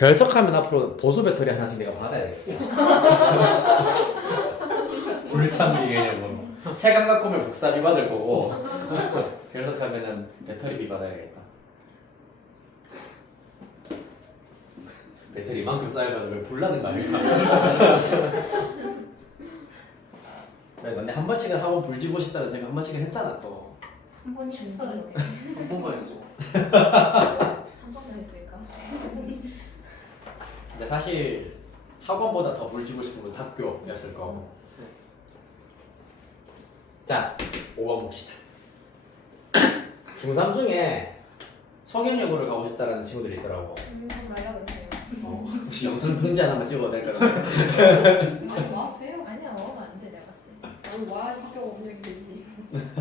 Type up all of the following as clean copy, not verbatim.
결석하면 앞으로 보조 배터리 하나씩 내가 받아야 되겠다. 불참 개념으로. 체감각 보면 복사비 받을 거고 결석하면은 배터리비 받아야겠다. 배터리 이만큼 쌓여가지고 불나는 거 아닐까? 근데 한 번씩은 학원 불 지고 싶다는 생각 한 번씩은 했잖아 또. 한 번 했어요. 한 번만 했어. 한 번만 했을까? 근데 사실 학원보다 더 불 지고 싶은 것은 학교였을 거고. 자, 5번 봅시다. 중3 중에 성형외고를 가고 싶다라는 친구들이 있더라고. 하지 말라고 그러세요. 혹시 영상 편지 하나만 찍어도 될까요? 아니 와 돼요? 아니야 먹으면 안 돼. 내가 봤을 때. 아니 와 학교 오면 되지.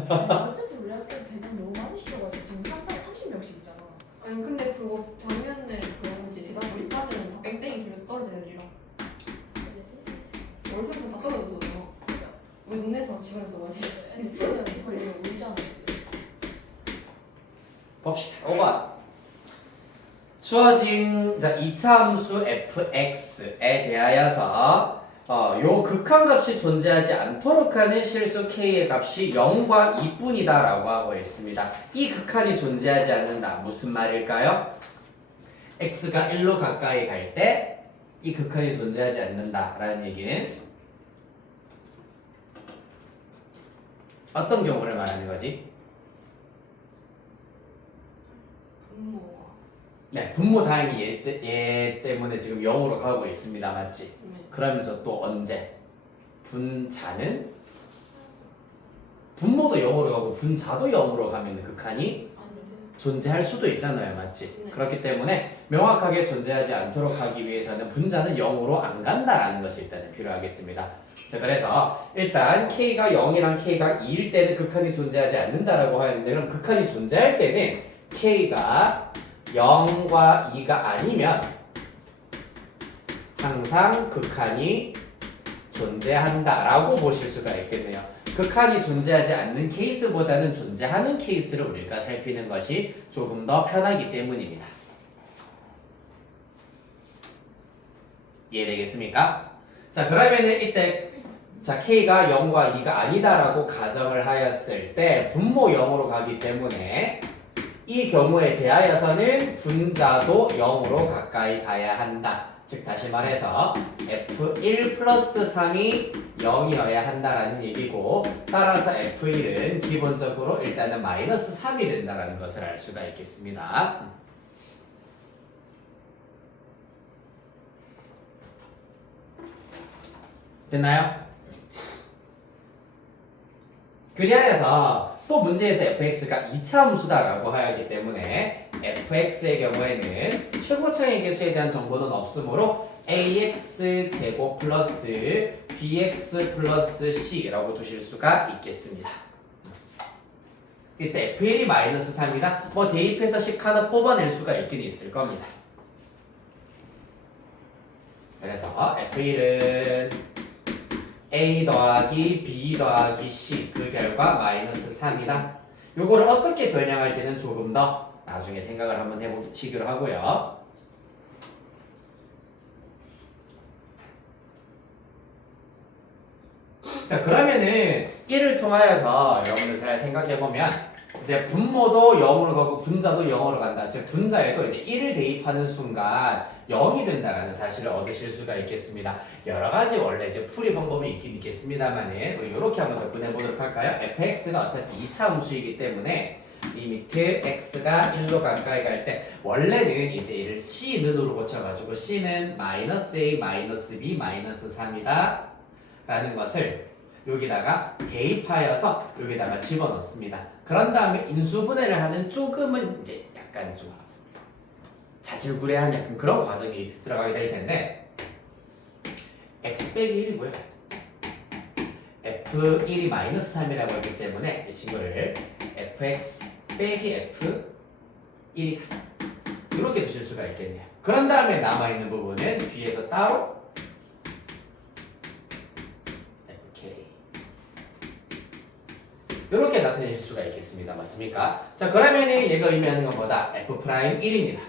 어차피 우리 학교 배정 너무 많이 시켜가지고 지금 한 달에 30명씩 있잖아. 아니 근데 그거 작년에 그런지 재작년까지는 다 뺑뺑이 돌려서 떨어진 애들이랑 그치? 월급에서 다 떨어져서 그러잖아. 우리 동네에서 집안에서 와지. 아니 수련을 걸리면 울잖아. 봅시다. 5번. 주어진 이차 함수 fx에 대하여서 요 극한값이 존재하지 않도록 하는 실수 k의 값이 0과 2뿐이다 라고 하고 있습니다. 이 극한이 존재하지 않는다. 무슨 말일까요? x가 1로 가까이 갈 때 이 극한이 존재하지 않는다 라는 얘기는 어떤 경우를 말하는 거지? 분모가. 네, 분모 다행히 얘 때문에 지금 0으로 가고 있습니다. 맞지? 네. 그러면서 또 언제? 분자는? 분모도 0으로 가고 분자도 0으로 가면 극한이 존재할 수도 있잖아요. 맞지? 네. 그렇기 때문에 명확하게 존재하지 않도록 하기 위해서는 분자는 0으로 안 간다라는 것이 일단은 필요하겠습니다. 자, 그래서 일단 k가 0이랑 k가 2일 때는 극한이 존재하지 않는다라고 하는데 그럼 극한이 존재할 때는 k가 0과 2가 아니면 항상 극한이 존재한다라고 보실 수가 있겠네요. 극한이 존재하지 않는 케이스보다는 존재하는 케이스를 우리가 살피는 것이 조금 더 편하기 때문입니다. 이해되겠습니까? 자, 그러면은 이때 k가 0과 2가 아니다라고 가정을 하였을 때 분모 0으로 가기 때문에 이 경우에 대하여서는 분자도 0으로 가까이 가야 한다. 즉 다시 말해서 F1 플러스 3이 0이어야 한다라는 얘기고 따라서 F1은 기본적으로 일단은 마이너스 3이 된다라는 것을 알 수가 있겠습니다. 됐나요? 그리하여서 또 문제에서 fx가 2차 함수다라고 하였기 때문에 fx의 경우에는 최고차의 개수에 대한 정보는 없으므로 ax 제곱 플러스 bx 플러스 c라고 두실 수가 있겠습니다. 이때 f1이 마이너스 3이나 뭐 대입해서 식 하나 뽑아낼 수가 있긴 있을 겁니다. 그래서 f1은 a 더하기 b 더하기 c 그 결과 마이너스 3이다. 요거를 어떻게 변형할지는 조금 더 나중에 생각을 한번 해보시기로 하고요. 자, 그러면은 이를 통하여서 여러분들 잘 생각해보면 이제 분모도 0으로 가고 분자도 0으로 간다. 즉 분자에도 이제 1을 대입하는 순간 0이 된다라는 사실을 얻으실 수가 있겠습니다. 여러 가지 원래 이제 풀이 방법이 있긴 있겠습니다만은 우리 이렇게 한번 접근해 보도록 할까요? fx가 어차피 2차 함수이기 때문에 리미트 x가 1로 가까이 갈 때 원래는 이제 이를 c는으로 고쳐가지고 c는 마이너스 a 마이너스 b 마이너스 3이다 라는 것을 여기다가 대입하여서 여기다가 집어넣습니다. 그런 다음에 인수분해를 하는 조금은 이제 약간 좀 자질구레한 약간 그런 과정이 들어가게 될 텐데 x 빼기 1이고요. f1이 마이너스 3이라고 했기 때문에 이 친구를 fx 빼기 f1이다. 이렇게 두실 수가 있겠네요. 그런 다음에 남아있는 부분은 뒤에서 따로 이렇게 나타낼 수가 있겠습니다. 맞습니까? 자, 그러면은 얘가 의미하는 건 뭐다? f'1입니다.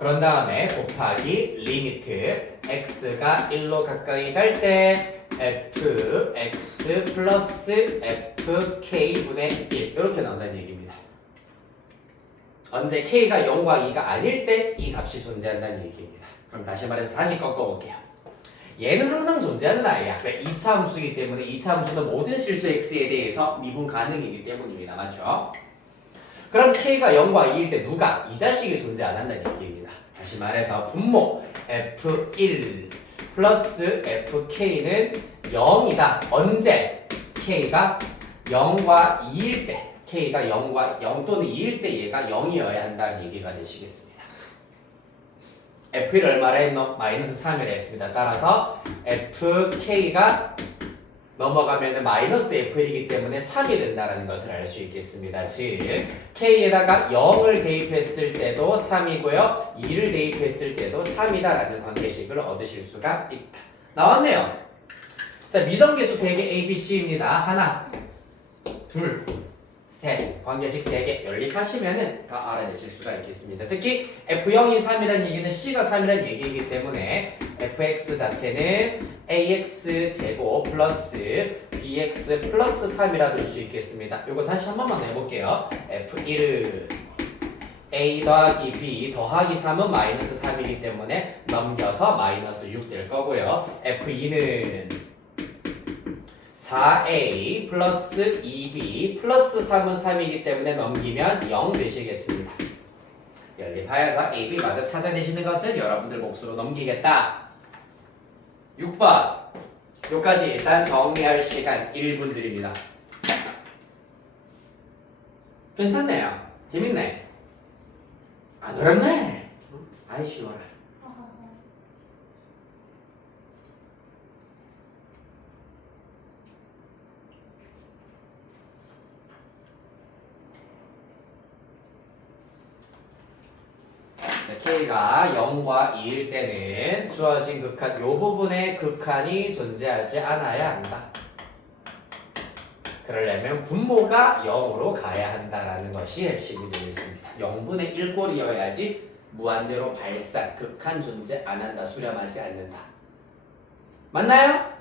그런 다음에 곱하기 리미트 x가 1로 가까이 갈 때 fx 플러스 fk분의 1 이렇게 나온다는 얘기입니다. 언제 k가 0과 2가 아닐 때 이 값이 존재한다는 얘기입니다. 그럼 다시 말해서 다시 꺾어볼게요. 얘는 항상 존재하는 아이야. 왜? 2차 함수이기 때문에 2차 함수는 모든 실수 x에 대해서 미분 가능이기 때문입니다. 맞죠? 그럼 k가 0과 2일 때 누가? 이 자식이 존재 안 한다는 얘기입니다. 다시 말해서 분모 f1 플러스 fk는 0이다. 언제? k가 0과 2일 때 k가 0과 0 또는 2일 때 얘가 0이어야 한다는 얘기가 되시겠습니다. f1을 얼마나 했노? 마이너스 3이라 했습니다. 따라서 fk가 넘어가면 마이너스 f1이기 때문에 3이 된다는 것을 알 수 있겠습니다. 즉 k에다가 0을 대입했을 때도 3이고요. 2를 대입했을 때도 3이다라는 관계식을 얻으실 수가 있다. 나왔네요. 자, 미정계수 3개 A, B, C입니다. 하나, 둘, 셋. 관계식 3개 연립하시면은 다 알아내실 수가 있겠습니다. 특히 F0이 3이라는 얘기는 C가 3이라는 얘기이기 때문에 fx 자체는 ax 제곱 플러스 bx 플러스 3이라 될 수 있겠습니다. 이거 다시 한 번만 해볼게요. f1은 a 더하기 b 더하기 3은 마이너스 3이기 때문에 넘겨서 마이너스 6 될 거고요. f2는 4a 플러스 2b 플러스 3은 3이기 때문에 넘기면 0 되시겠습니다. 연립하여서 a, b 마저 찾아내시는 것을 여러분들 몫으로 넘기겠다. 6번 요까지 일단 정리할 시간 1분 드립니다. 괜찮네요. 재밌네. 안 어렵네. 아이 쉬워라. k가 0과 2일 때는 주어진 극한 요 부분의 극한이 존재하지 않아야 한다. 그러려면 분모가 0으로 가야 한다라는 것이 핵심이 되겠습니다. 0분의 1꼴이어야지 무한대로 발산, 극한 존재 안 한다, 수렴하지 않는다. 맞나요?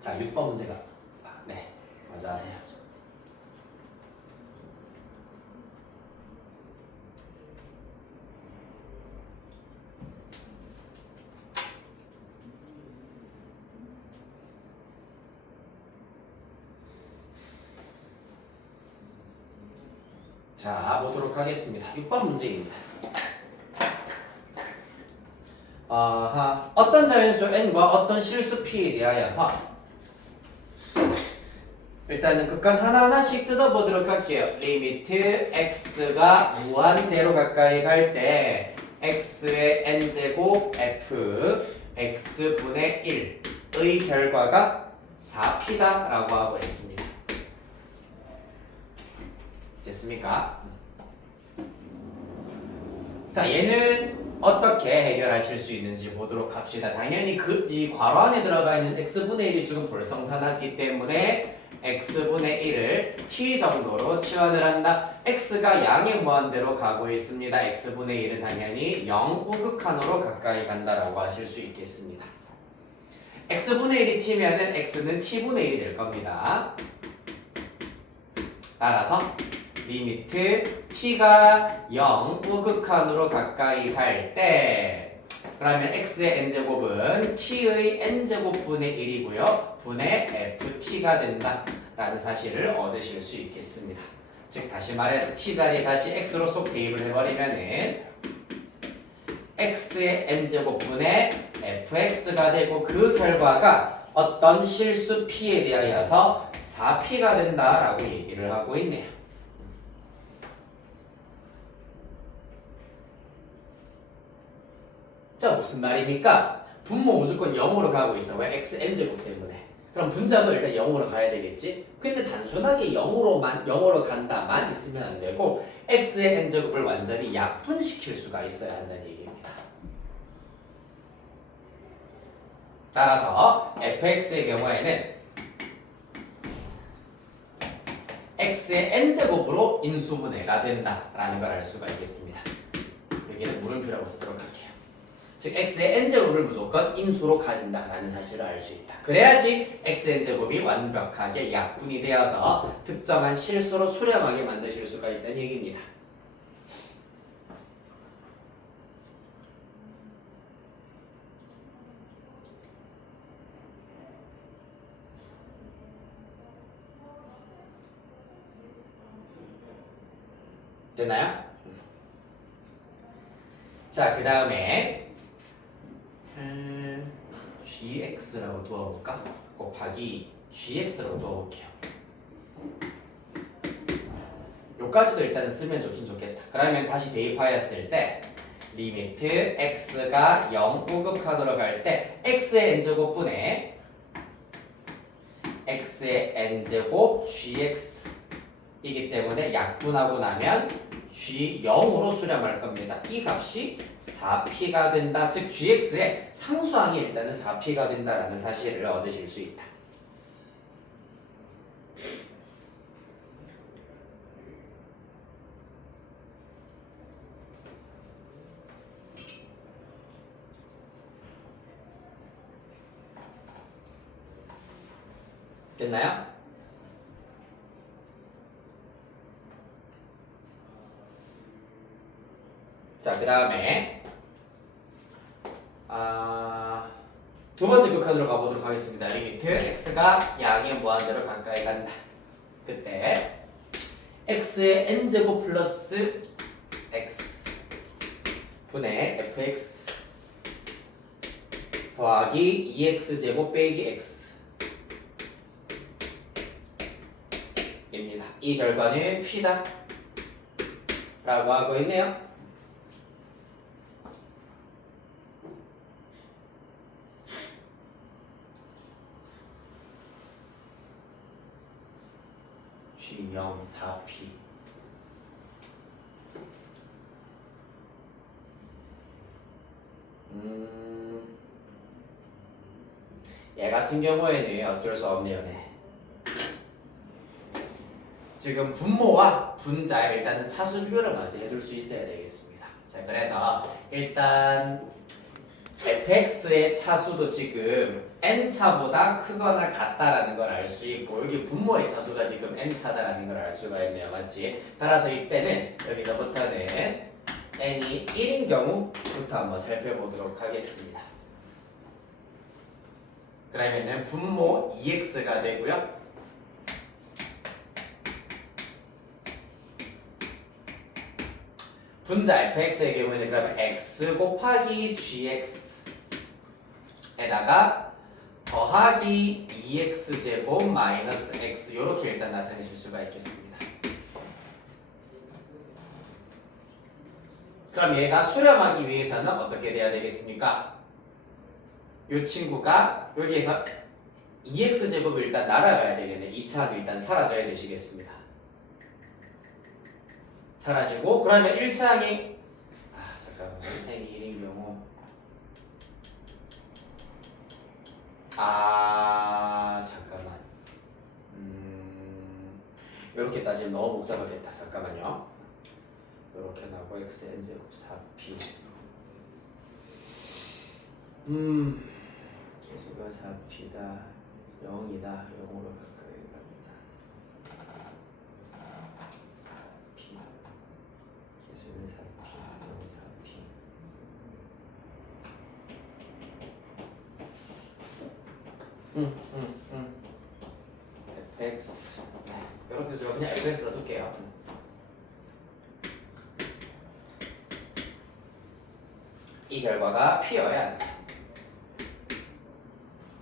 자, 6번 문제가 네, 먼저 하세요. 자, 보도록 하겠습니다. 6번 문제입니다. 어떤 자연수 n과 어떤 실수 p에 대하여서 일단은 극한 하나하나씩 뜯어보도록 할게요. 리미트 x가 무한대로 가까이 갈 때 x의 n제곱 f x분의 1의 결과가 4p다 라고 하고 있습니다. 됐습니까? 자, 얘는 어떻게 해결하실 수 있는지 보도록 합시다. 당연히 이 괄호 안에 들어가 있는 x분의 1이 지금 볼성사났기 때문에 x분의 1을 t 정도로 치환을 한다. x가 양의 무한대로 가고 있습니다. x분의 1은 당연히 0 우극한으로 가까이 간다라고 하실 수 있겠습니다. x분의 1이 t면은 x는 t분의 1이 될 겁니다. 따라서 리미트 t가 0 우극한으로 가까이 갈 때 그러면 x의 n제곱은 t의 n제곱분의 1이고요. 분의 ft가 된다라는 사실을 얻으실 수 있겠습니다. 즉 다시 말해서 t 자리에 다시 x로 쏙 대입을 해버리면은 x의 n제곱분의 fx가 되고 그 결과가 어떤 실수 p에 대하여서 4p가 된다라고 얘기를 하고 있네요. 자, 무슨 말입니까? 분모 무조건 0으로 가고 있어. 왜? x n제곱 때문에. 그럼 분자도 일단 0으로 가야 되겠지? 근데 단순하게 0으로 간다만 있으면 안 되고 x의 n제곱을 완전히 약분시킬 수가 있어야 한다는 얘기입니다. 따라서 fx의 경우에는 x의 n제곱으로 인수분해가 된다라는 걸 알 수가 있겠습니다. 여기는 물음표라고 쓰도록 할게요. 즉 x의 n제곱을 무조건 인수로 가진다라는 사실을 알 수 있다. 그래야지 x의 n제곱이 완벽하게 약분이 되어서 특정한 실수로 수렴하게 만드실 수가 있다는 얘기입니다. 됐나요? 자, 그 다음에 gx라고 두어볼까? 곱하기 gx라고 두어볼게요. 요까지도 일단은 쓰면 좋긴 좋겠다. 그러면 다시 대입하였을 때 리미트 x가 0 우극한으로 갈 때 x의 n제곱분의 x의 n제곱 gx 이기 때문에 약분하고 나면 g 0으로 수렴할 겁니다. 이 값이 4p가 된다. 즉 gx의 상수항이 일단은 4p가 된다라는 사실을 얻으실 수 있다. 됐나요? 자, 그 다음에 두 번째 극한으로 가보도록 하겠습니다. 리미트 x가 양의 무한대로 가까이 간다. 그때 x의 n제곱 플러스 x 분의 fx 더하기 2x제곱 빼기 x 입니다. 이 결과는 p다 라고 하고 있네요. G0 4P 얘 같은 경우에는 어쩔 수 없네요. 네. 지금 분모와 분자 일단은 차수 비교를 먼저 해줄 수 있어야 되겠습니다. 자, 그래서 일단 fx의 차수도 지금 n차보다 크거나 같다라는 걸 알 수 있고 여기 분모의 차수가 지금 n차다라는 걸 알 수가 있네요. 맞지? 따라서 이때는 여기서부터는 n이 1인 경우부터 한번 살펴보도록 하겠습니다. 그러면은 분모 2x가 되고요. 분자 fx의 경우에는 그러면 x 곱하기 gx에다가 더하기 2x제곱 마이너스 x 이렇게 일단 나타내실 수가 있겠습니다. 그럼 얘가 수렴하기 위해서는 어떻게 돼야 되겠습니까? 이 친구가 여기에서 2x제곱을 일단 날아가야 되겠네. 2차도 일단 사라져야 되시겠습니다. 사라지고 그러면 1차항이 잠깐만 n이 1인 경우 잠깐만 이렇게 따지면 너무 복잡하겠다. 잠깐만요. 이렇게 나고 x n제곱 4p 계수가 4p다 0이다 0으로 가까이 갑니다. fx 이렇게 저 그냥 fx로 둘게요. 이 결과가 P여야 한다.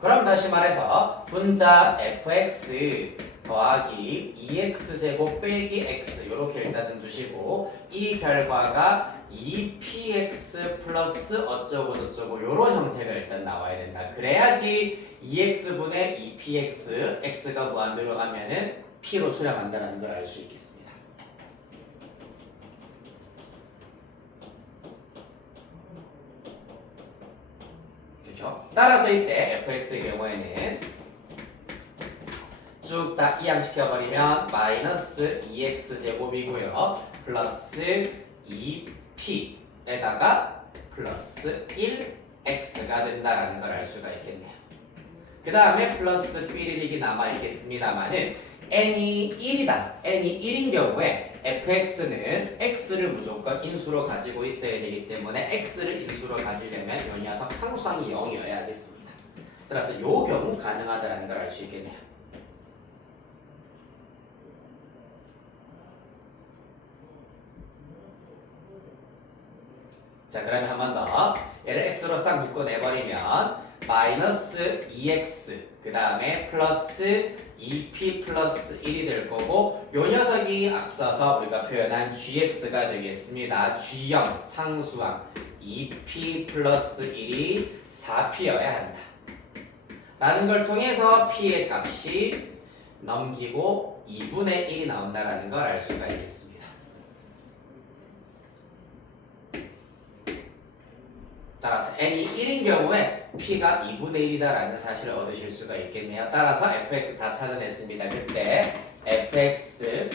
그럼 다시 말해서 분자 fx 더하기 2x제곱 빼기 x 이렇게 일단은 두시고 이 결과가 2px 플러스 어쩌고 저쩌고 이런 형태가 일단 나와야 된다. 그래야지 2x분의 2px x가 무한대로 가면은 p로 수렴한다는 걸 알 수 있겠습니다. 그렇죠? 따라서 이때 fx의 경우에는 쭉 다 이항시켜버리면 마이너스 2x제곱이고요. 플러스 2p에다가 플러스 1x가 된다라는 걸 알 수가 있겠네요. 그 다음에 플러스 삐리릭이 남아있겠습니다만은 n이 1이다. n이 1인 경우에 fx는 x를 무조건 인수로 가지고 있어야 되기 때문에 x를 인수로 가지려면 이 녀석 상수항이 0이어야겠습니다. 따라서 이 경우 가능하다는 걸 알 수 있겠네요. 자, 그러면 한 번 더 얘를 x로 싹 묶어내버리면 마이너스 2x 그 다음에 플러스 2p 플러스 1이 될 거고 요 녀석이 앞서서 우리가 표현한 gx가 되겠습니다. g0 상수항 2p 플러스 1이 4p여야 한다 라는 걸 통해서 p의 값이 넘기고 2분의 1이 나온다는 걸 알 수가 있겠습니다. 따라서 n이 1인 경우에 p가 2분의 1이다라는 사실을 얻으실 수가 있겠네요. 따라서 fx 다 찾아냈습니다. 그때 fx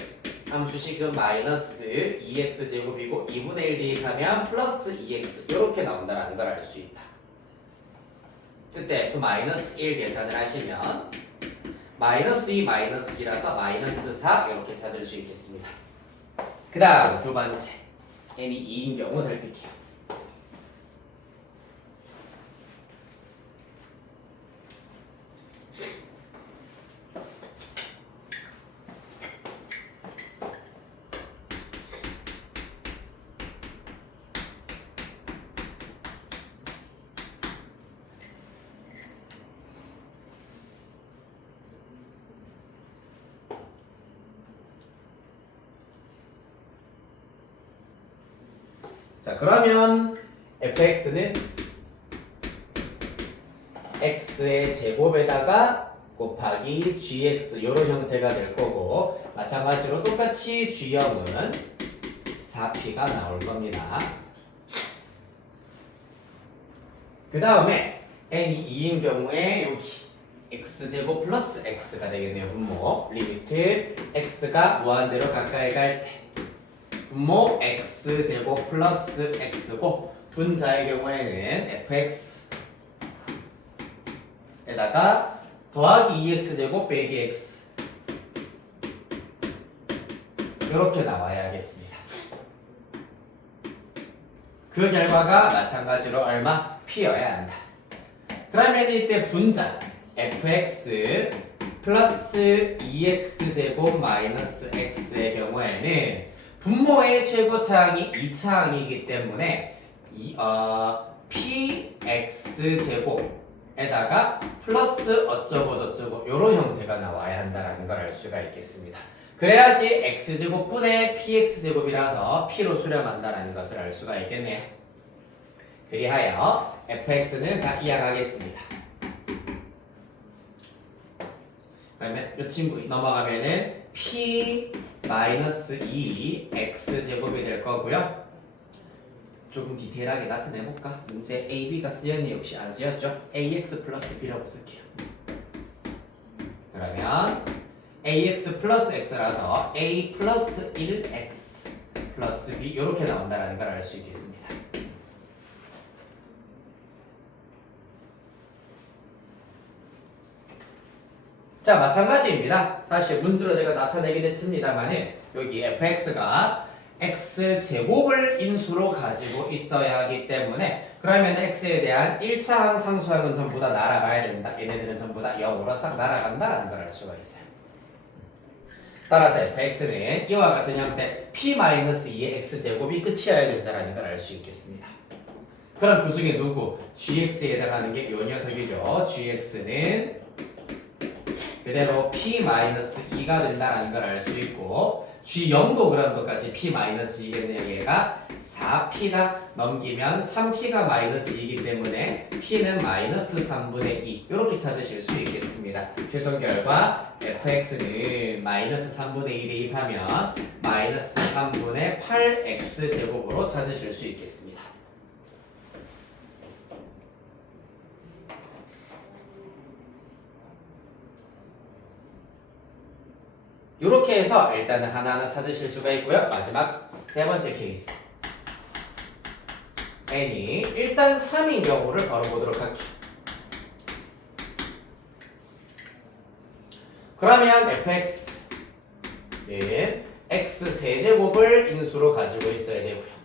함수식은 마이너스 2x제곱이고 2분의 1 대입하면 플러스 2x 이렇게 나온다는 걸 알 수 있다. 그때 f 마이너스 1 계산을 하시면 마이너스 2 마이너스 2라서 마이너스 4 이렇게 찾을 수 있겠습니다. 그 다음 두 번째 n이 2인 경우 살필게요. 자, 그러면 fx는 x의 제곱에다가 곱하기 gx 이런 형태가 될 거고 마찬가지로 똑같이 g0은 4p가 나올 겁니다. 그 다음에 n이 2인 경우에 여기 x제곱 플러스 x가 되겠네요. 분모 리미트 x가 무한대로 가까이 갈 때 분모 x제곱 플러스 x고 분자의 경우에는 fx에다가 더하기 2x제곱 빼기 x 이렇게 나와야겠습니다. 그 결과가 마찬가지로 얼마? p여야 한다. 그러면 이때 분자 fx 플러스 2x제곱 마이너스 x의 경우에는 분모의 최고차항이 2차항이기 때문에 px제곱에다가 플러스 어쩌고 저쩌고 이런 형태가 나와야 한다는 걸 알 수가 있겠습니다. 그래야지 x제곱분의 px제곱이라서 p로 수렴한다는 것을 알 수가 있겠네요. 그리하여 fx는 다 이항하겠습니다. 그러면 이 친구 넘어가면은 p 마이너스 2 x제곱이 될 거고요. 조금 디테일하게 나타내볼까? 문제 A, B가 쓰였니? 역시 안 쓰였죠? ax 플러스 b라고 쓸게요. 그러면 ax 플러스 x라서 a 플러스 1x 플러스 b 이렇게 나온다는 걸 알 수 있겠습니다. 자, 마찬가지입니다. 사실 문제로 내가 나타내긴 했습니다만은 여기 fx가 x제곱을 인수로 가지고 있어야 하기 때문에 그러면 x에 대한 1차 상수항은 전부 다 날아가야 된다. 얘네들은 전부 다 0으로 싹 날아간다라는 걸 알 수가 있어요. 따라서 fx는 이와 같은 형태 p-2의 x제곱이 끝이어야 된다는 걸 알 수 있겠습니다. 그럼 그 중에 누구? gx에 해당하는 게 이 녀석이죠. gx는 그대로 p-2가 된다는 걸 알 수 있고 g0도 그런 것까지 p-2겠네요. 얘가 4p가 넘기면 3p가 -2이기 때문에 p는 -3분의 2 이렇게 찾으실 수 있겠습니다. 최종 결과 fx는 -3분의 2 대입하면 -3분의 8x제곱으로 찾으실 수 있겠습니다. 이렇게 해서 일단은 하나하나 찾으실 수가 있고요. 마지막 세 번째 케이스 n이 일단 3인 경우를 바로 보도록 할게요. 그러면 fx는 x 세제곱을 인수로 가지고 있어야 되고요.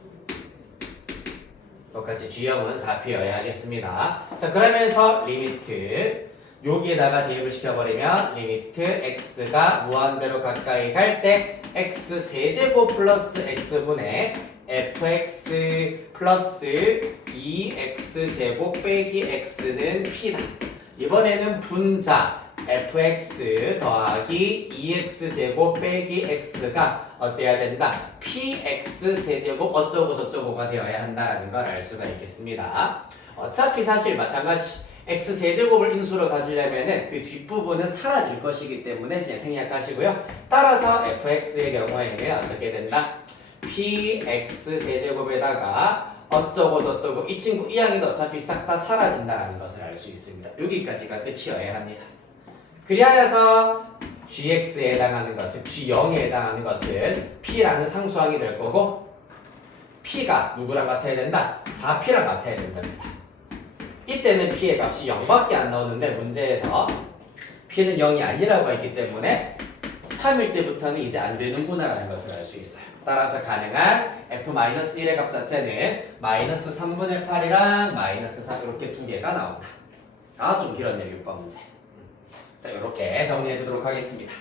똑같이 g형은 4p여야 하겠습니다. 자, 그러면서 리미트 여기에다가 대입을 시켜버리면 리미트 x가 무한대로 가까이 갈 때 x 세제곱 플러스 x분의 fx 플러스 2x제곱 빼기 x는 p다. 이번에는 분자 fx 더하기 2x제곱 빼기 x가 어때야 된다? px 세제곱 어쩌고 저쩌고가 되어야 한다는 걸 알 수가 있겠습니다. 어차피 사실 마찬가지 x 세제곱을 인수로 가지려면은 그 뒷부분은 사라질 것이기 때문에 그냥 생략하시고요. 따라서 fx의 경우에는 어떻게 된다? px 세제곱에다가 어쩌고 저쩌고 이 친구 이 항이도 어차피 싹 다 사라진다는 것을 알 수 있습니다. 여기까지가 끝이어야 합니다. 그리하여서 gx에 해당하는 것, 즉 g0에 해당하는 것은 p라는 상수항이 될 거고 p가 누구랑 같아야 된다? 4p랑 같아야 된답니다. 이때는 p의 값이 0밖에 안 나오는데 문제에서 p는 0이 아니라고 했기 때문에 3일 때부터는 이제 안 되는구나 라는 것을 알 수 있어요. 따라서 가능한 f-1의 값 자체는 -3분의 8이랑 -3 이렇게 두 개가 나온다. 아, 좀 길었네요. 6번 문제. 자, 이렇게 정리해 두도록 하겠습니다.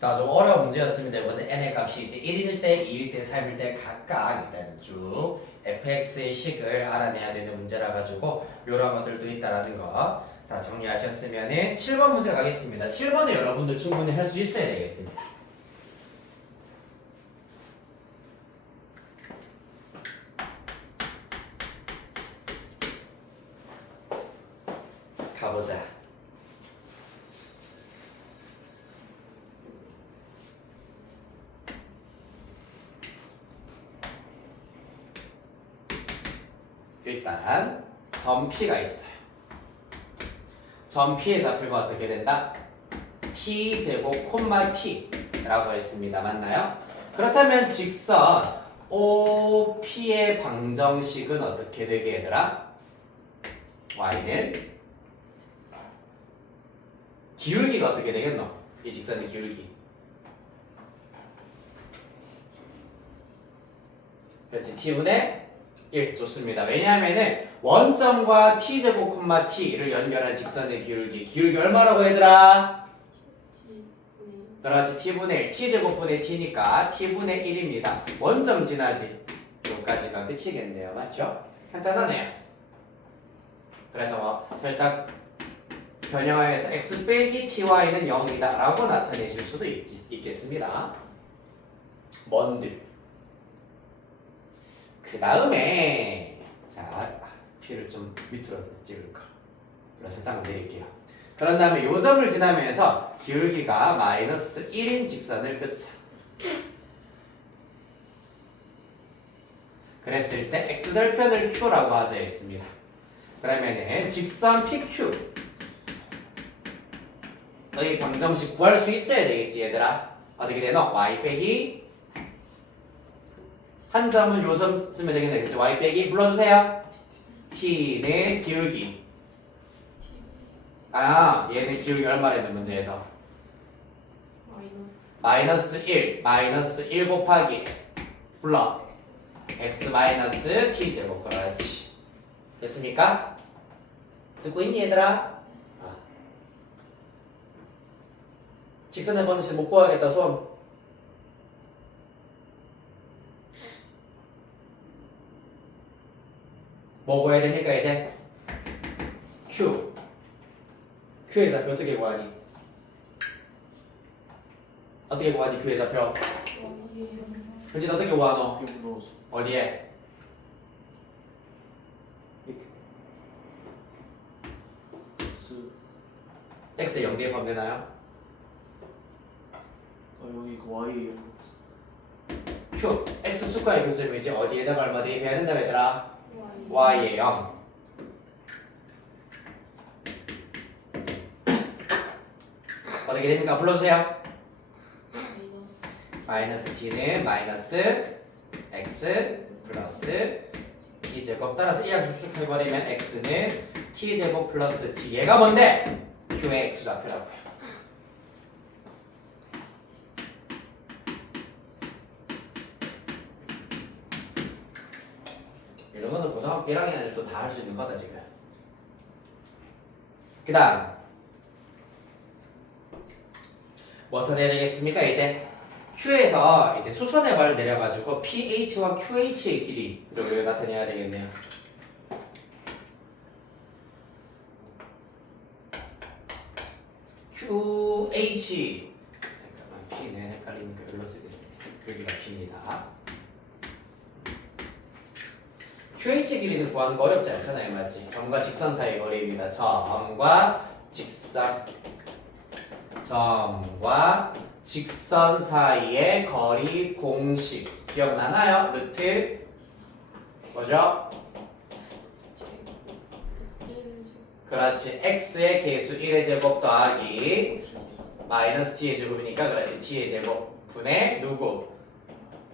자, 좀 어려운 문제였습니다. 이번에 n의 값이 이제 1일 때, 2일 때, 3일 때 각각 일단은 쭉 fx의 식을 알아내야 되는 문제라 가지고 이런 것들도 있다라는 거 다 정리하셨으면은 7번 문제 가겠습니다. 7번에 여러분들 충분히 할 수 있어야 되겠습니다. 가보자. 일단 점 P가 있어요. 점 P의 좌표가 어떻게 된다? T제곱 콤마 T라고 했습니다. 맞나요? 그렇다면 직선 OP의 방정식은 어떻게 되게 얘들아? Y는 기울기가 어떻게 되겠노? 이 직선의 기울기. 그렇지. T분의 1 좋습니다. 왜냐하면은 원점과 t제곱 콤마 t를 연결한 직선의 기울기 얼마라고 얘들아? 그렇지. t분의 1. t제곱분의 t니까 t분의 1입니다. 원점 지나지. 여기까지가 끝이겠네요. 맞죠? 간단하네요. 그래서 뭐 살짝 변형하여서 x 빼기 ty는 0이다 라고 나타내실 수도 있겠습니다. 뭔들. 그 다음에 자 P를 좀 밑으로 찍을까. 그래서 살짝 내릴게요. 그런 다음에 요 점을 지나면서 기울기가 마이너스 1인 직선을 끊자. 그랬을 때 x절편을 q라고 하자 했습니다. 그러면은 직선 PQ 너희 방정식 구할 수 있어야 되겠지 얘들아. 어떻게 되노? y 빼기 한 점은 요 점 쓰면 되겠네. 그치? y 빼기 불러주세요. t는 기울기. 아 얘는 기울기 얼마라는 문제에서 마이너스. 마이너스 1 곱하기 불러 x 마이너스 t 제곱. 그렇지. 됐습니까? 듣고 있니 얘들아? 직선의 번호씩 못 보아야겠다. 손. 뭐 구해야 됩니까 이제? Q. Q의 좌표 어떻게 구하니? 어떻게 구하니 Q의 좌표? 현진 어떻게 구하노? 여기 넣어서 어디에? 이렇게 X에 0 대입하면 되나요? 여기 그 Y에 Q. X 축과의 교점이지 어디에다가 얼마 대입해야 된다 얘들아? Y에 0. 어떻게 됩니까? 불러주세요. 마이너스 t는 마이너스 x 플러스 t제곱 따라서 이항 쭉쭉 해버리면 x는 t제곱 플러스 t. 얘가 뭔데? q의 x좌표라고요. 이 정도는 고등학교 1학년 애들도 다 할 수 있는 거다 지금. 그 다음 뭐 찾아야 되겠습니까? 이제 Q에서 이제 수선의 발을 내려가지고 PH와 QH의 길이를 나타내야 되겠네요. QH 잠깐만 P는 헷갈리니까 여기로 쓰겠습니다. 여기가 P입니다. QH의 길이는 구하는 거 어렵지 않잖아요, 맞지? 점과 직선 사이의 거리입니다. 점과 직선 사이의 거리 공식 기억나나요? 루트 뭐죠? 그렇지. x의 개수 1의 제곱 더하기 마이너스 t의 제곱이니까 그렇지. t의 제곱 분의 누구?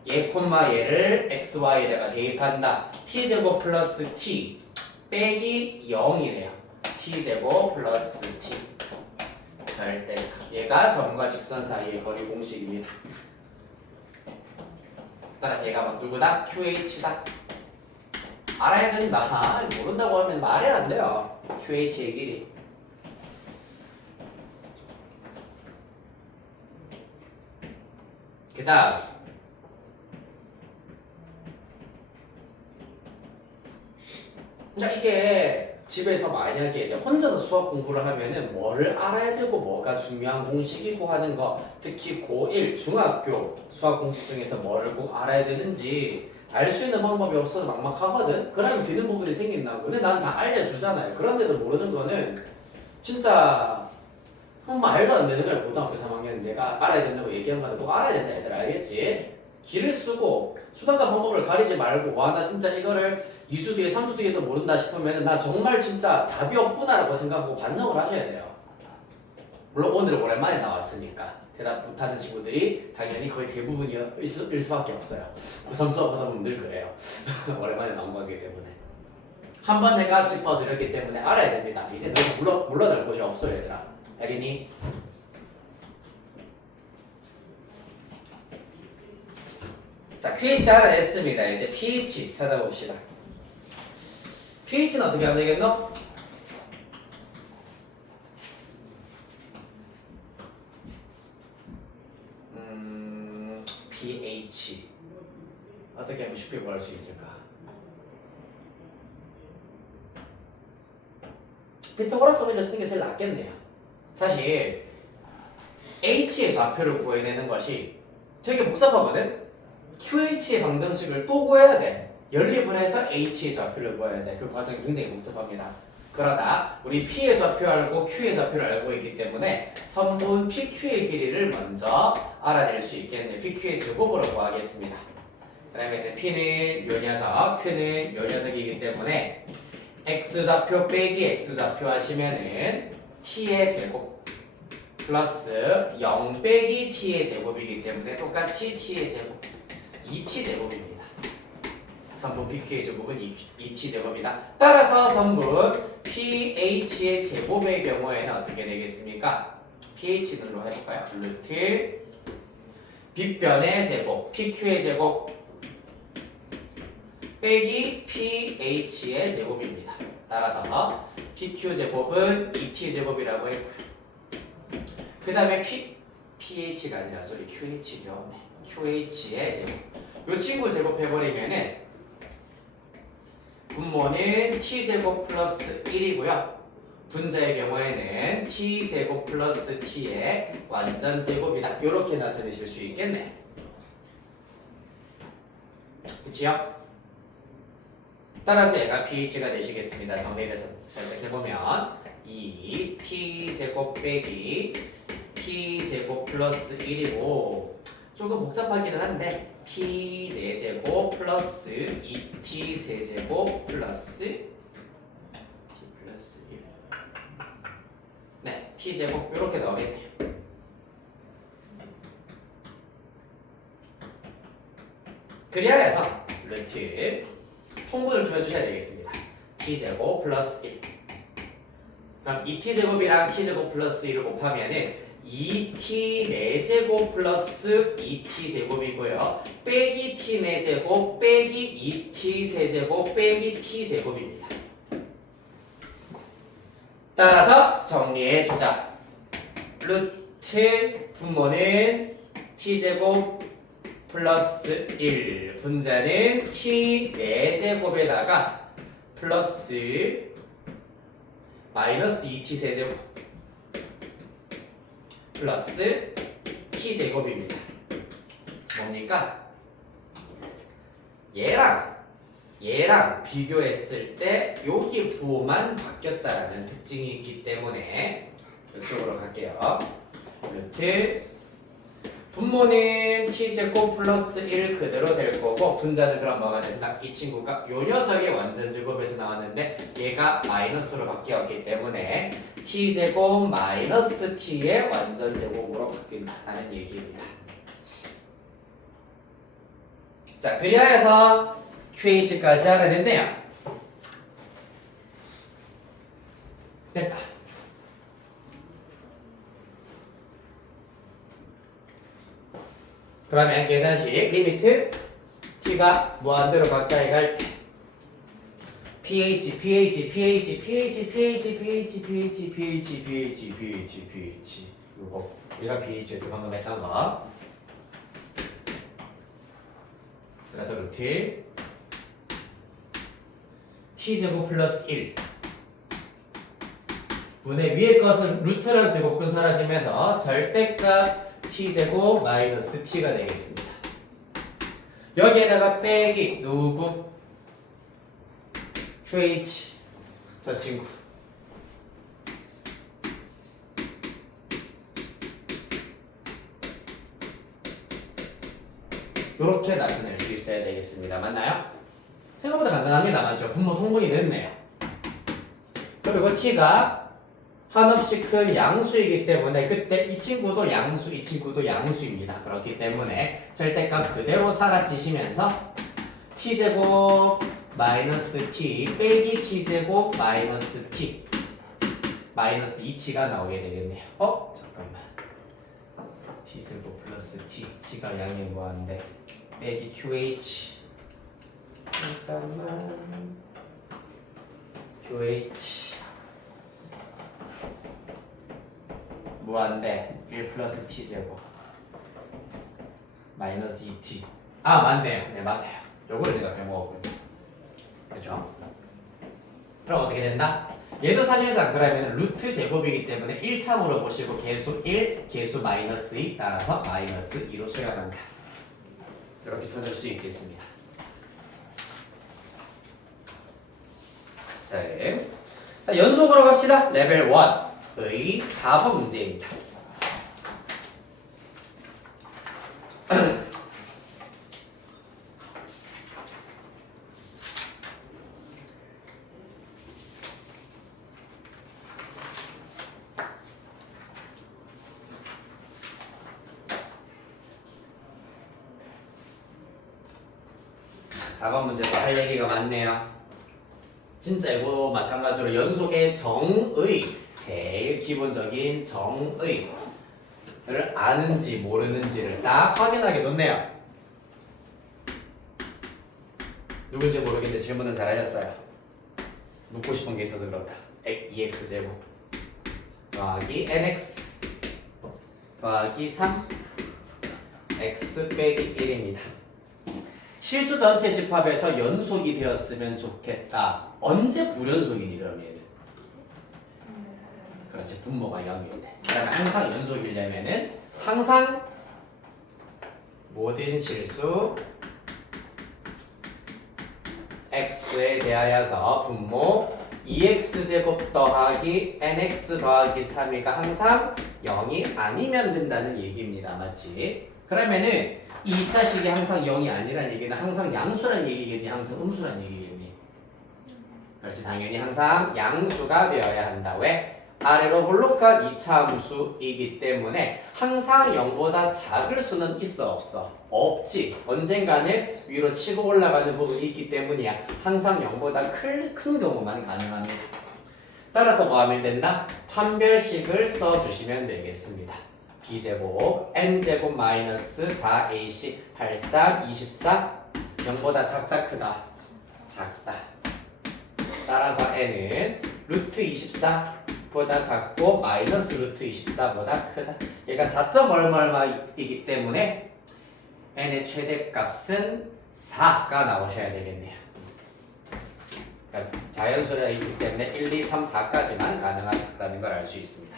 얘 콤마 얘를 xy에다가 대입한다. t제곱 플러스 t 빼기 0이래요. t제곱 플러스 t 절대 얘가 점과 직선 사이의 거리 공식입니다. 따라서 얘가 뭐 누구다? QH다. 알아야 된다. 모른다고 하면 말이 안 돼요. QH의 길이. 그 다음 자 이게 집에서 만약에 이제 혼자서 수학 공부를 하면은 뭐를 알아야 되고 뭐가 중요한 공식이고 하는 거 특히 고1 중학교 수학 공식 중에서 뭐를 꼭 알아야 되는지 알 수 있는 방법이 없어서 막막하거든. 그러면 비는 부분이 생긴다고. 근데 난 다 알려주잖아요. 그런데도 모르는 거는 진짜 말도 안 되는 거야. 고등학교 3학년 내가 알아야 된다고 얘기한 거는 꼭 알아야 된다 얘들 알겠지? 길을 쓰고 수단과 방법을 가리지 말고 와 나 진짜 이거를 2주 뒤에 3주 뒤에도 모른다 싶으면 나 정말 진짜 답이 없구나라고 생각하고 반성을 하셔야 돼요. 물론 오늘은 오랜만에 나왔으니까 대답 못하는 친구들이 당연히 거의 대부분일 수밖에 없어요. 고3 수업하다 보면 늘 그래요. 오랜만에 나온 거기 때문에 한 번 내가 짚어드렸기 때문에 알아야 됩니다. 이제 너무 물러날 곳이 없어요 얘들아. 알겠니? 자, QH 알아냈습니다. 이제 pH 찾아봅시다. pH는 어떻게 하면 되겠노? 어떻게 구할 수 있을까? 피타고라스 문제 쓰는 게 제일 낫겠네요. 사실 h의 좌표를 구해내는 것이 되게 복잡하거든? qh의 방정식을 또 구해야 돼. 연립을 해서 h의 좌표를 구해야 돼. 그 과정이 굉장히 복잡합니다. 그러나 우리 p의 좌표 알고 q의 좌표를 알고 있기 때문에 선분 pq의 길이를 먼저 알아낼 수 있겠네. pq의 제곱으로 구하겠습니다. 그러면 p는 요 녀석, q는 요 녀석이기 때문에 x좌표 빼기 x좌표 하시면은 t의 제곱 플러스 0 빼기 t의 제곱이기 때문에 똑같이 t의 제곱 2t 제곱입니다. 선분 pq의 제곱은 2t 제곱이다. 따라서 선분 ph의 제곱의 경우에는 어떻게 되겠습니까? ph는로 해볼까요? 루트 빗변의 제곱 pq의 제곱 빼기 ph의 제곱입니다. 따라서 pq 제곱은 2t 제곱이라고 했고요. 그 다음에 ph가 아니라 qh요. qh의 제곱. 이 친구 제곱해버리면은 분모는 t제곱 플러스 1이고요. 분자의 경우에는 t제곱 플러스 t의 완전 제곱이다. 이렇게 나타내실 수 있겠네. 그치요? 따라서 얘가 ph가 되시겠습니다. 정리해서 살짝 해보면 2t제곱 빼기 t제곱 플러스 1이고 조금 복잡하기는 한데 t 4제곱 플러스 2t 세제곱 플러스 t 플러스 1 네, t제곱 이렇게 나오겠네요. 그래야 해서 루트 통분을 좀 해주셔야 되겠습니다. t제곱 플러스 1 그럼 2t제곱이랑 t제곱 플러스 1을 곱하면은 2t 4제곱 플러스 2t 제곱이고요. 빼기 t 4제곱 빼기 2t 세제곱 빼기 t 제곱입니다. 따라서 정리해 주자. 루트 분모는 t제곱 플러스 1 분자는 t 4제곱에다가 플러스 마이너스 2t 세제곱 플러스 t제곱입니다. 뭡니까? 얘랑 비교했을 때 여기 부호만 바뀌었다라는 특징이 있기 때문에 이쪽으로 갈게요. 루트 분모는 t제곱 플러스 1 그대로 될 거고 분자는 그럼 뭐가 된다? 이 친구가 요 녀석의 완전 제곱에서 나왔는데 얘가 마이너스로 바뀌었기 때문에 t제곱 마이너스 t의 완전 제곱으로 바뀐다는 얘기입니다. 자, 그리야 해서 QH까지 알아냈네요. 됐다. 그러면 계산식 리미트 t가 무한대로 가까이 갈 때 pH 요거 우리가 pH를 방금 했던 거. 그래서 루트 t제곱 플러스 1 분의 위의 것은 루트랑 제곱근 사라지면서 절대값 t제곱 마이너스 t가 되겠습니다. 여기에다가 빼기 누구? QH 저 친구 요렇게 나타낼 수 있어야 되겠습니다. 맞나요? 생각보다 간단합니다. 맞죠? 분모 통분이 됐네요. 그리고 t가 한없이 큰 양수이기 때문에 그때 이 친구도 양수, 이 친구도 양수입니다. 그렇기 때문에 절대값 그대로 사라지시면서 t제곱 마이너스 t 빼기 t제곱 마이너스 t 마이너스 2t가 나오게 되겠네요. 잠깐만. t제곱 플러스 t t가 양이 뭐한데 빼기 qh 잠깐만 qh 무한대 1 플러스 t제곱 마이너스 2t 맞네요. 네, 맞아요. 요거를 내가 빼먹었거든요. 그렇죠? 그럼 어떻게 된다? 얘도 사실상 그러면 루트 제곱이기 때문에 1차 물어보시고 개수 1, 개수 마이너스 2 따라서 마이너스 2로 수렴한다. 이렇게 찾을 수 있겠습니다. 네. 자, 연속으로 갑시다. 레벨 1의 4번 문제입니다. (4번) 문제도 할 얘기가 많네요. 진짜 이거 마찬가지로 연속의 정의, 제일 기본적인 정의를 아는지 모르는지를 딱 확인하기 좋네요. 누군지 모르겠는데 질문은 잘하셨어요. 묻고 싶은 게 있어서 그렇다. 2x제곱 더하기 nx 더하기 3 x 빼기 1입니다. 실수 전체 집합에서 연속이 되었으면 좋겠다. 언제 불연속이니 그럼 얘는? 그렇지, 분모가 0일 때. 그러면 항상 연속이려면은 항상 모든 실수 x에 대하여서 분모 2x제곱 더하기 nx 더하기 3이가 항상 0이 아니면 된다는 얘기입니다. 맞지? 그러면은 2차식이 항상 0이 아니란 얘기는 항상 양수란 얘기겠니? 항상 음수란 얘기겠니? 그렇지, 당연히 항상 양수가 되어야 한다. 왜? 아래로 볼록한 2차 함수이기 때문에 항상 0보다 작을 수는 있어 없어? 없지. 언젠가는 위로 치고 올라가는 부분이 있기 때문이야. 항상 0보다 큰 경우만 가능합니다. 따라서 뭐 하면 된다? 판별식을 써주시면 되겠습니다. b제곱 n제곱 마이너스 4ac 83 24 0보다 작다 크다? 작다. 따라서 n은 루트 24보다 작고 마이너스 루트 24보다 크다. 얘가 4점 얼마이기 때문에 n의 최대값은 4가 나오셔야 되겠네요. 그러니까 자연수이기 때문에 1, 2, 3, 4까지만 가능하다는 걸 알 수 있습니다.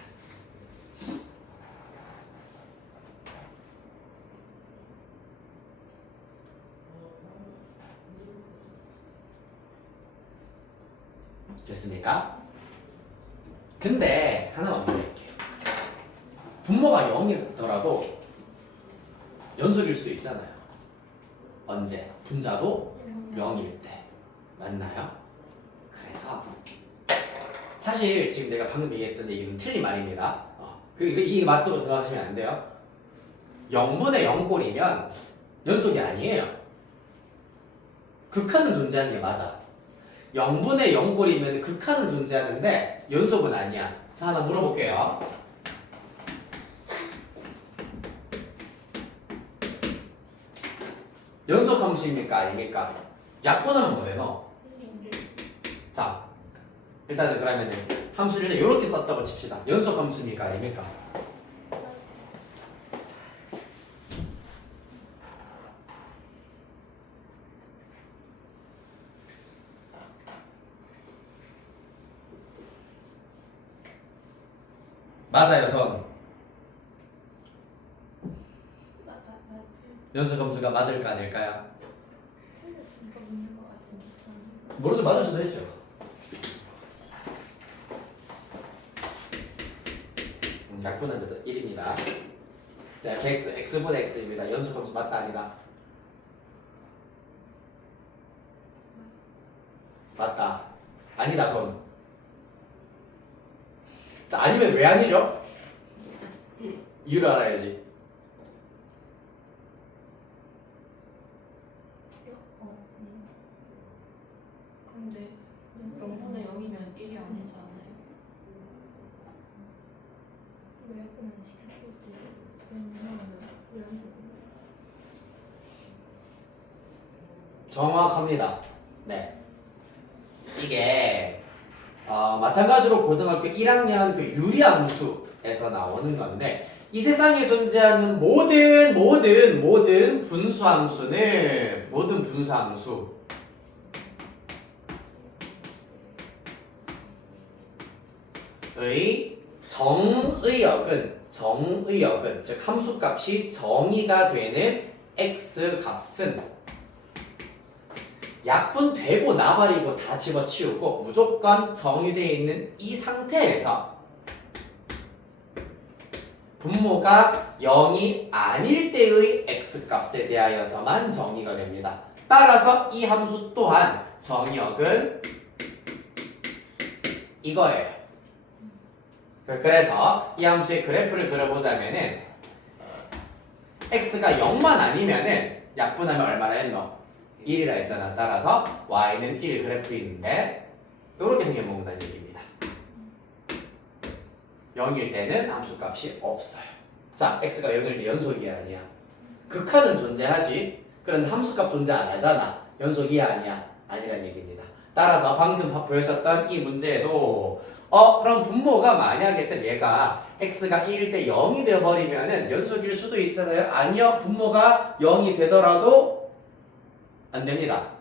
됐습니까? 근데 하나만 물어볼게요. 분모가 0이더라도 연속일 수도 있잖아요. 언제? 분자도 0일 때. 맞나요? 그래서 사실 지금 내가 방금 얘기했던 얘기는 틀린 말입니다. 이 맞다고 생각하시면 안 돼요. 0분의 0꼴이면 연속이 아니에요. 극한은 존재하는 게 맞아. 0분의 0꼴이면 극한은 존재하는데 연속은 아니야. 자, 하나 물어볼게요. 연속 함수입니까? 아닙니까? 약분하면 뭐래 너? 자, 일단은 그러면은 함수를 이렇게 썼다고 칩시다. 연속 함수입니까? 아닙니까? 맞아요, 선. 연속 함수가 맞을까 아닐까요? 틀렸으니까 묻는 것 같은데. 모르죠, 맞을 수도 있죠. 약분은 1입니다. 자, x보다 x입니다. 연속 함수 맞다 아니다? 맞다. 아니다, 손. 자, 아니면 왜 아니죠? 이유를 알아야지. 근데 0분의 0이면 1이 아니지 않아요? 이거 약분을 시켰을 때 연속. 정확합니다. 네. 이게 마찬가지로 고등학교 1학년 그 유리함수에서 나오는 건데 이 세상에 존재하는 모든 분수함수는 모든 분수함수의 정의역은 즉 함수값이 정의가 되는 x 값은 약분되고 나발이고 다 집어치우고 무조건 정의되어 있는 이 상태에서 분모가 0이 아닐 때의 x값에 대하여서만 정의가 됩니다. 따라서 이 함수 또한 정의역은 이거예요. 그래서 이 함수의 그래프를 그려보자면은 x가 0만 아니면은 약분하면 얼마나 했노? 1이라 했잖아. 따라서 y는 1 그래프인데 이렇게 생겨먹는다는 얘기입니다. 0일 때는 함수값이 없어요. 자, x가 0일 때 연속이야 아니야? 극한은 존재하지. 그런데 함수값 존재 안 하잖아. 연속이야 아니야? 아니란 얘기입니다. 따라서 방금 보였었던 이 문제에도 그럼 분모가 만약에 얘가 x가 1일 때 0이 되어버리면은 연속일 수도 있잖아요. 아니요. 분모가 0이 되더라도 안 됩니다.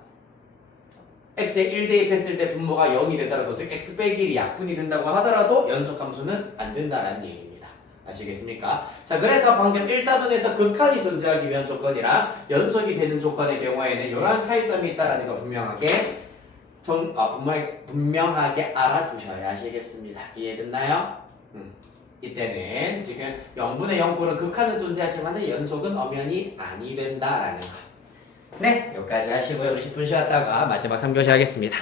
x에 1 대입했을 때 분모가 0이 되더라도 즉 x 빼기 1이 약분이 된다고 하더라도 연속함수는 안 된다라는 얘기입니다. 아시겠습니까? 자, 그래서 방금 1단원에서 극한이 존재하기 위한 조건이랑 연속이 되는 조건의 경우에는 이러한 차이점이 있다는 거 분명하게 분명하게 알아두셔야 하시겠습니다. 이해됐나요? 이때는 지금 0분의 0꼴은 극한은 존재하지만 연속은 엄연히 아니 된다라는 거. 네, 여기까지 하시고요. 우리 10분 쉬었다가 마지막 3교시 하겠습니다.